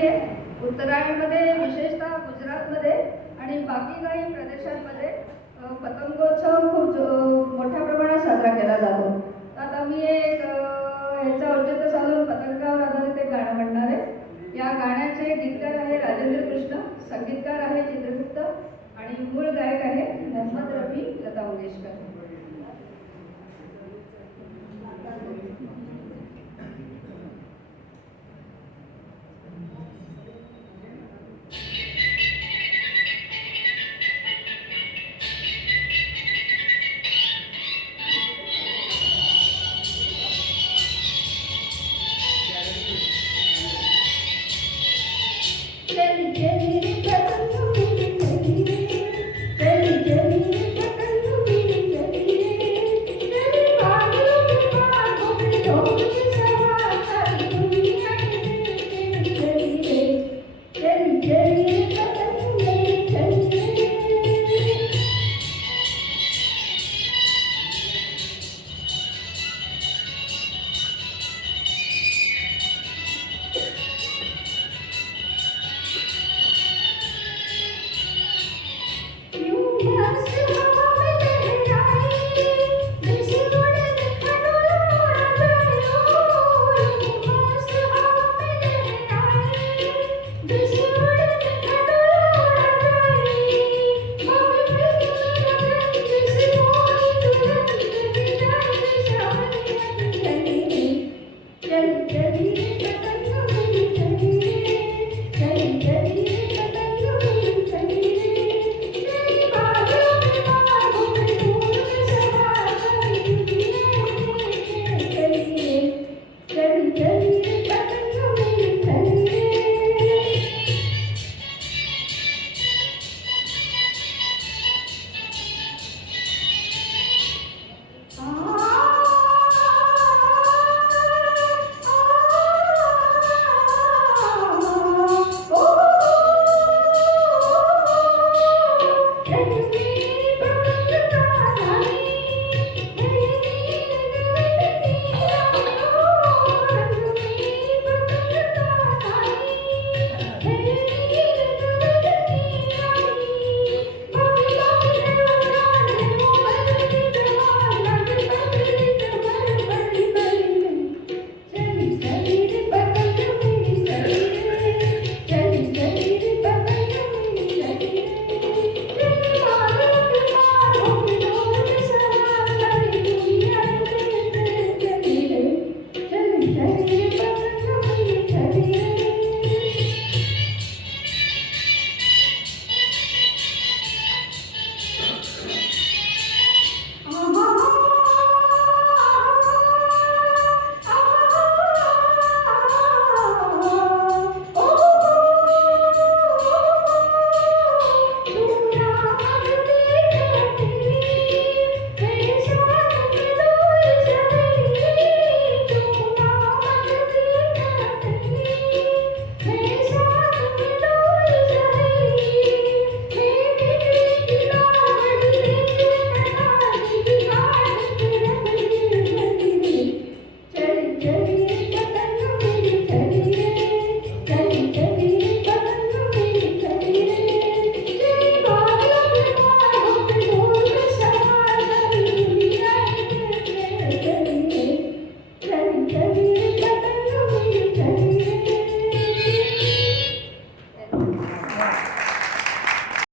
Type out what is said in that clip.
झालेली आहे. उत्तरायणमध्ये विशेषतः गुजरातमध्ये आणि बाकी काही प्रदेशांमध्ये पतंगोत्सव खूप मोठ्या प्रमाणात साजरा केला जातो. आता मी एक ह्याचं औचित्य साधून पतंगावर आधारित एक गाणं म्हणणार आहे. या गाण्याचे गीतकार आहे राजेंद्र कृष्ण, संगीतकार आहे चित्रगुप्त आणि मूळ गायक आहे मोहम्मद रफी लता मंगेशकर.